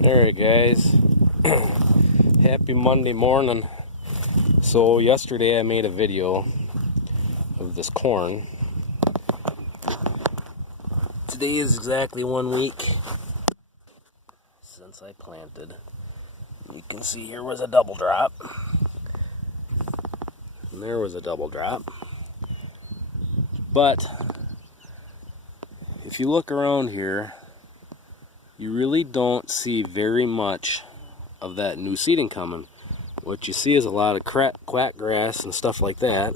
Alright guys, happy Monday morning. So yesterday I made a video of this corn. Today is exactly 1 week since I planted. You can see here was a double drop. And there was a double drop. But if you look around here, you really don't see very much of that new seeding coming. What you see is a lot of quack grass and stuff like that,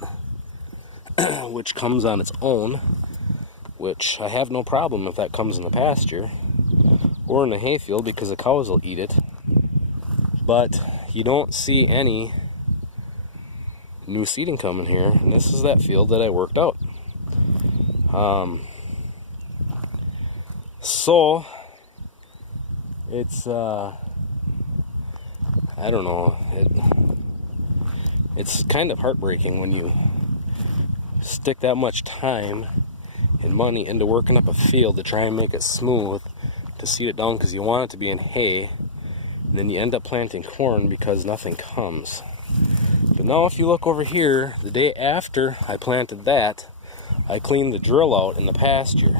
which comes on its own, which I have no problem if that comes in the pasture or in the hayfield because the cows will eat it. But you don't see any new seeding coming here, and this is that field that I worked out. So it's I don't know, it's kind of heartbreaking when you stick that much time and money into working up a field to try and make it smooth, to seed it down because you want it to be in hay, and then you end up planting corn because nothing comes. But now if you look over here, the day after I planted that, I cleaned the drill out in the pasture.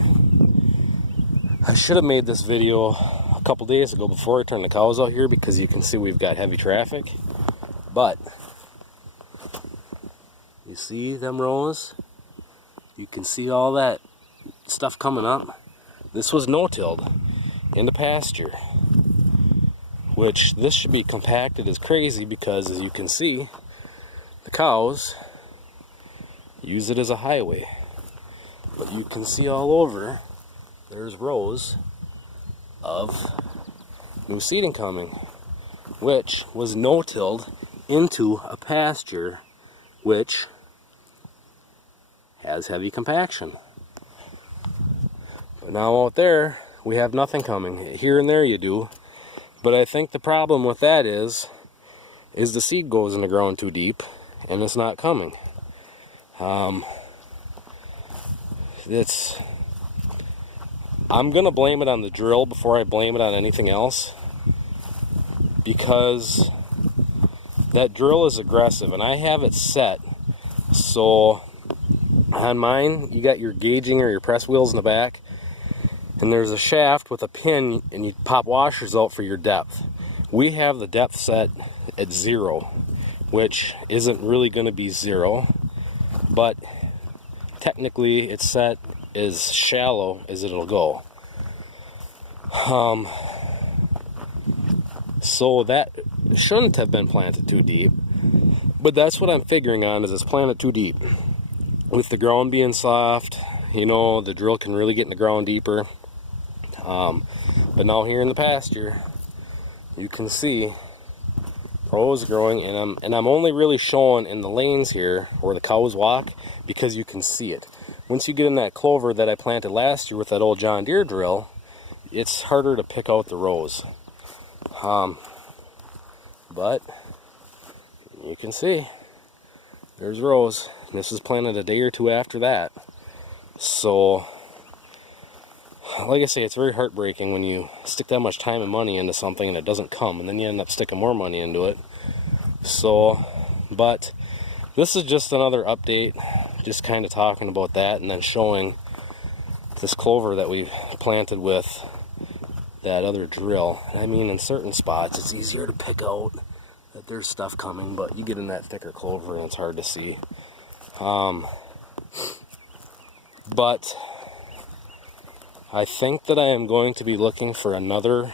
I should have made this video a couple days ago before I turned the cows out here because you can see we've got heavy traffic. But you see them rows? You can see all that stuff coming up. This was no-tilled in the pasture, which this should be compacted as crazy because, as you can see, the cows use it as a highway. But you can see all over there's rows of new seeding coming, which was no-tilled into a pasture which has heavy compaction. But now out there we have nothing coming. Here and there you do, but I think the problem with that is the seed goes in the ground too deep and it's not coming. I'm gonna blame it on the drill before I blame it on anything else, because that drill is aggressive and I have it set so on mine you got your gauging or your press wheels in the back, and there's a shaft with a pin and you pop washers out for your depth. We have the depth set at 0, which isn't really going to be 0, but technically it's set as shallow as it'll go. So that shouldn't have been planted too deep, but that's what I'm figuring on, is it's planted too deep. With the ground being soft, you know, the drill can really get in the ground deeper. But now here in the pasture, you can see rows growing, and I'm only really showing in the lanes here where the cows walk because you can see it. Once you get in that clover that I planted last year with that old John Deere drill, it's harder to pick out the rows. But you can see there's rows. This was planted a day or two after that. So, like I say, it's very heartbreaking when you stick that much time and money into something and it doesn't come, and then you end up sticking more money into it. So, but this is just another update, just kind of talking about that and then showing this clover that we planted with that other drill. I mean, in certain spots it's easier to pick out that there's stuff coming, but you get in that thicker clover and it's hard to see. But I think that I am going to be looking for another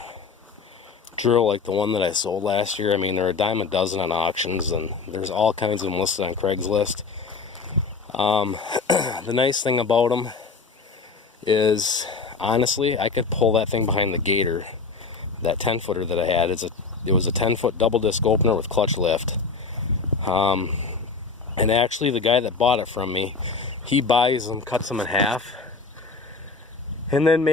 drill like the one that I sold last year. I mean, there are a dime a dozen on auctions, and there's all kinds of them listed on Craigslist. The nice thing about them is, honestly, I could pull that thing behind the gator. That 10-footer that I had, it was a 10-foot double disc opener with clutch lift. And actually, the guy that bought it from me, he buys them, cuts them in half, and then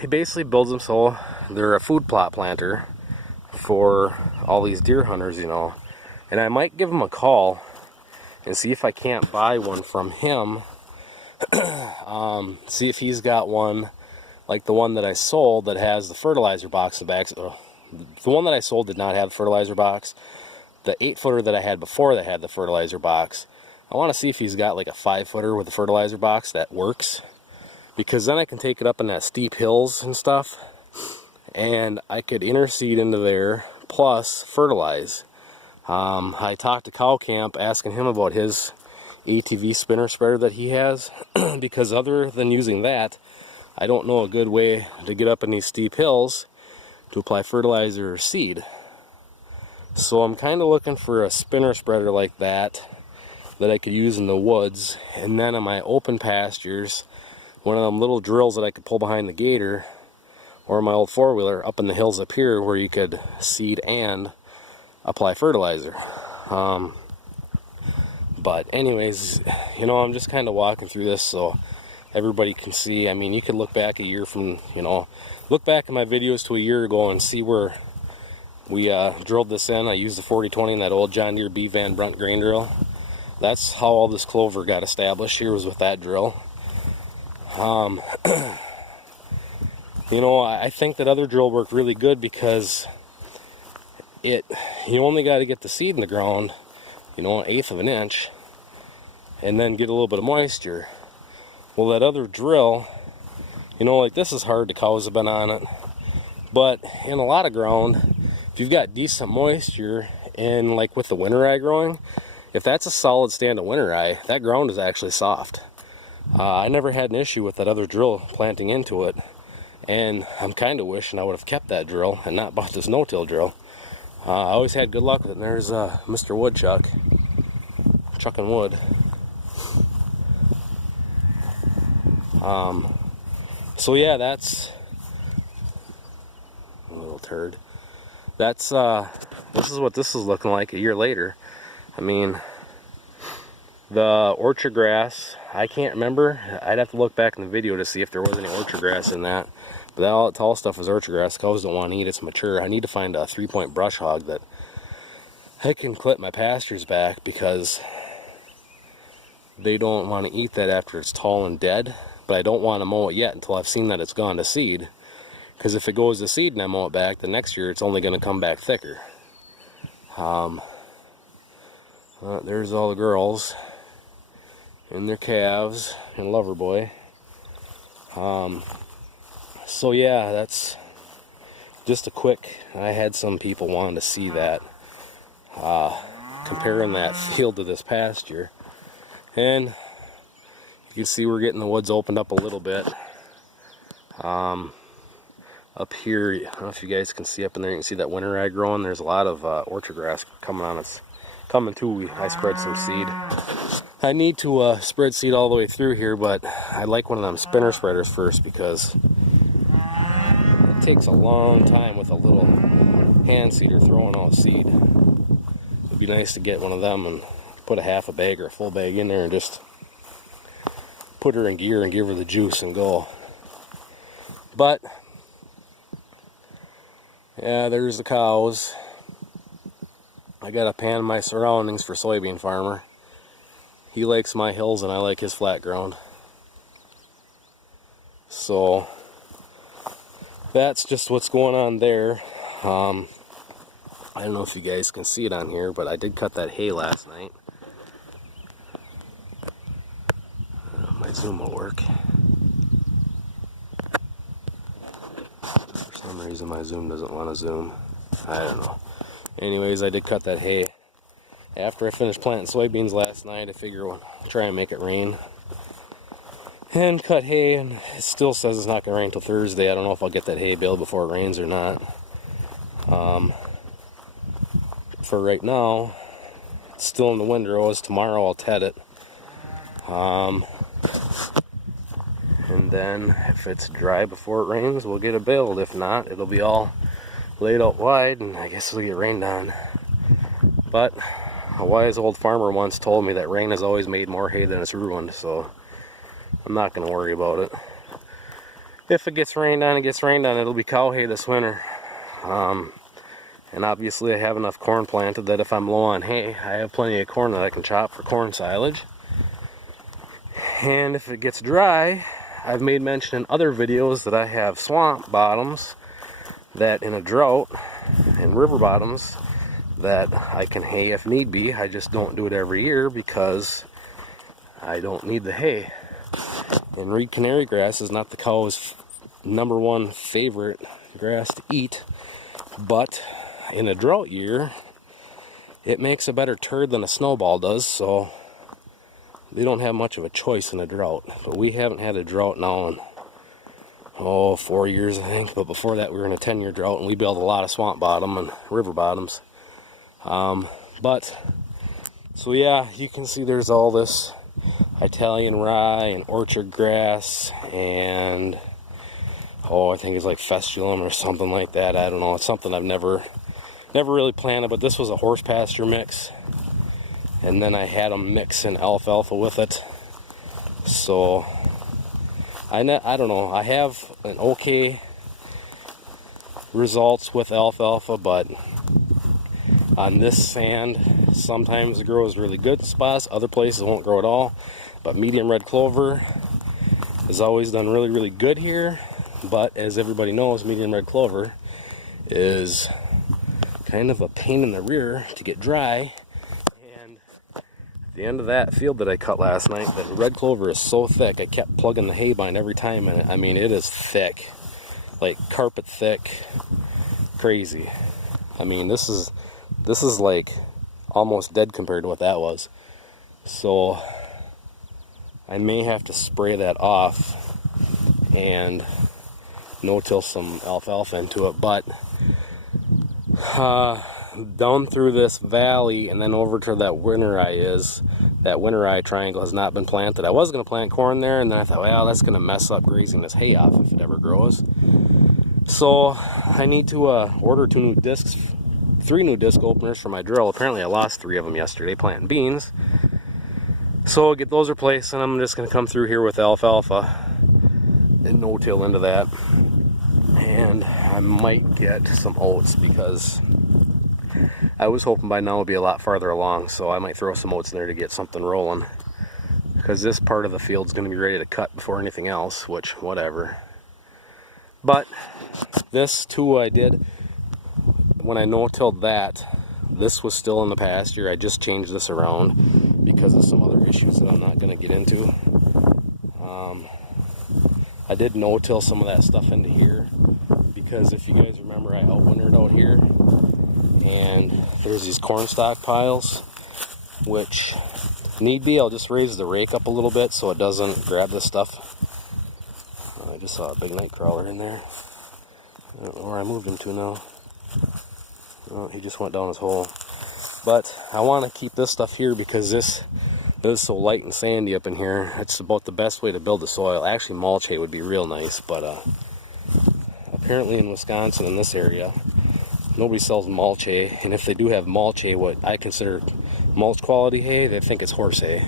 he basically builds them so they're a food plot planter for all these deer hunters, you know. And I might give him a call and see if I can't buy one from him. See if he's got one like the one that I sold that has the fertilizer box in the back. So The one that I sold did not have the fertilizer box. The 8-footer that I had before that had the fertilizer box, I want to see if he's got like a 5-footer with a fertilizer box that works, because then I can take it up in that steep hills and stuff, and I could interseed into there plus fertilize. I talked to Cow Camp asking him about his ATV spinner spreader that he has, because other than using that, I don't know a good way to get up in these steep hills to apply fertilizer or seed. So I'm kind of looking for a spinner spreader like that I could use in the woods, and then on my open pastures, one of them little drills that I could pull behind the gator or my old 4-wheeler up in the hills up here where you could seed and apply fertilizer. But anyways, you know, I'm just kind of walking through this so everybody can see. I mean, you can look back a year from, you know, look back at my videos to a year ago and see where we drilled this in. I used the 4020 in that old John Deere B. Van Brunt grain drill. That's how all this clover got established here, was with that drill. You know, I think that other drill worked really good because you only got to get the seed in the ground, you know, 1/8 of an inch, and then get a little bit of moisture. Well, that other drill, you know, like this is hard, the cows have been on it, but in a lot of ground, if you've got decent moisture, and like with the winter rye growing, if that's a solid stand of winter rye, that ground is actually soft. I never had an issue with that other drill planting into it, and I'm kind of wishing I would have kept that drill and not bought this no-till drill. I always had good luck with it. And there's Mr. Woodchuck, chucking wood. So yeah, that's a little turd. That's this is what this is looking like a year later. I mean, the orchard grass, I can't remember. I'd have to look back in the video to see if there was any orchard grass in that. But that all that tall stuff is orchard grass. Cows don't want to eat it. It's mature. I need to find a 3-point brush hog that I can clip my pastures back, because they don't want to eat that after it's tall and dead. But I don't want to mow it yet until I've seen that it's gone to seed. Because if it goes to seed and I mow it back, the next year it's only going to come back thicker. There's all the girls and their calves and Loverboy. So yeah, that's just a quick, I had some people wanting to see that, comparing that field to this pasture. And you can see we're getting the woods opened up a little bit. Up here, I don't know if you guys can see up in there, you can see that winter rye growing. There's a lot of orchard grass coming on. It's coming too. I spread some seed. I need to spread seed all the way through here, but I like one of them spinner spreaders first, because it takes a long time with a little hand seeder throwing out seed. It'd be nice to get one of them and put a half a bag or a full bag in there and just put her in gear and give her the juice and go. But yeah, there's the cows. I gotta pan my surroundings for Soybean Farmer. He likes my hills and I like his flat ground. So that's just what's going on there. I don't know if you guys can see it on here, but I did cut that hay last night. My zoom will work. For some reason my zoom doesn't want to zoom. I don't know. Anyways, I did cut that hay. After I finished planting soybeans last night, I figure I'll try and make it rain. And cut hay, and it still says it's not going to rain until Thursday. I don't know if I'll get that hay baled before it rains or not. For right now, it's still in the windrows. Tomorrow I'll ted it. And then if it's dry before it rains, we'll get it baled. If not, it'll be all laid out wide, and I guess it'll get rained on. But a wise old farmer once told me that rain has always made more hay than it's ruined, so I'm not going to worry about it. If it gets rained on, it gets rained on. It'll be cow hay this winter. And obviously I have enough corn planted that if I'm low on hay, I have plenty of corn that I can chop for corn silage. And if it gets dry, I've made mention in other videos that I have swamp bottoms that in a drought, and river bottoms that I can hay if need be. I just don't do it every year because I don't need the hay. And reed canary grass is not the cow's #1 favorite grass to eat, but in a drought year it makes a better turd than a snowball does, so they don't have much of a choice in a drought. But we haven't had a drought now in 4 years, I think. But before that we were in a 10-year drought, and we built a lot of swamp bottom and river bottoms. So yeah, you can see there's all this Italian rye and orchard grass, and I think it's like Festulum or something like that. I don't know. It's something I've never really planted, but this was a horse pasture mix, and then I had them mix in alfalfa with it. So I don't know. I have an okay results with alfalfa, but on this sand sometimes it grows really good in spots, other places won't grow at all. But medium red clover has always done really, really good here. But as everybody knows, medium red clover is kind of a pain in the rear to get dry. And at the end of that field that I cut last night, the red clover is so thick, I kept plugging the hay bind every time, and I mean, it is thick, like carpet thick, crazy. I mean, this is like almost dead compared to what that was. So I may have to spray that off and no-till some alfalfa into it. But down through this valley and then over to that winter eye triangle has not been planted. I was going to plant corn there, and then I thought, well, that's going to mess up grazing this hay off if it ever grows. So I need to order 3 new disc openers for my drill. Apparently I lost 3 of them yesterday planting beans. So I'll get those replaced, and I'm just going to come through here with alfalfa and no-till into that. And I might get some oats, because I was hoping by now it'll be a lot farther along, so I might throw some oats in there to get something rolling, because this part of the field's going to be ready to cut before anything else, which, whatever. But this too I did when I no-tilled that. This was still in the pasture. I just changed this around because of some other issues that I'm not going to get into. I did no-till some of that stuff into here, because if you guys remember, I outwintered out here, and there's these corn stock piles, which need be, I'll just raise the rake up a little bit so it doesn't grab this stuff. I just saw a big night crawler in there. I don't know where I moved him to now. Oh, he just went down his hole. But I want to keep this stuff here because this is so light and sandy up in here. It's about the best way to build the soil. Actually, mulch hay would be real nice, but apparently in Wisconsin, in this area, nobody sells mulch hay. And if they do have mulch hay, what I consider mulch quality hay, they think it's horse hay.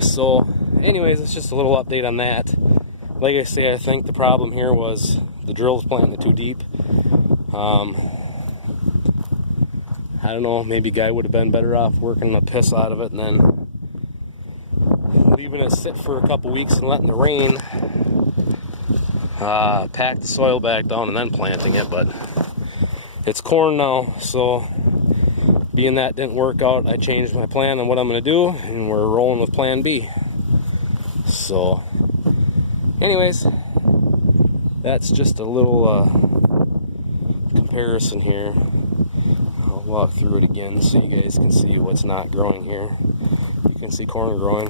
So anyways, it's just a little update on that. Like I say, I think the problem here was the drill was planting it too deep. I don't know, maybe guy would have been better off working the piss out of it and then leaving it sit for a couple weeks and letting the rain pack the soil back down and then planting it. But it's corn now, so being that didn't work out, I changed my plan on what I'm going to do, and we're rolling with plan B. So anyways, that's just a little comparison here. I'll walk through it again so you guys can see what's not growing here. You can see corn growing.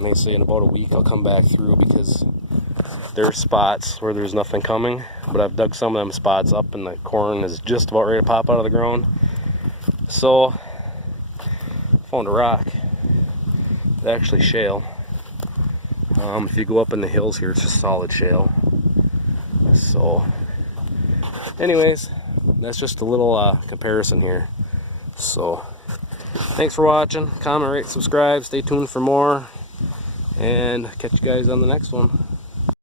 They say in about a week I'll come back through, because there's spots where there's nothing coming, but I've dug some of them spots up and the corn is just about ready to pop out of the ground. So found a rock. It's actually shale. If you go up in the hills here, it's just solid shale. So anyways, that's just a little comparison here. So thanks for watching. Comment, rate, subscribe, stay tuned for more, and catch you guys on the next one.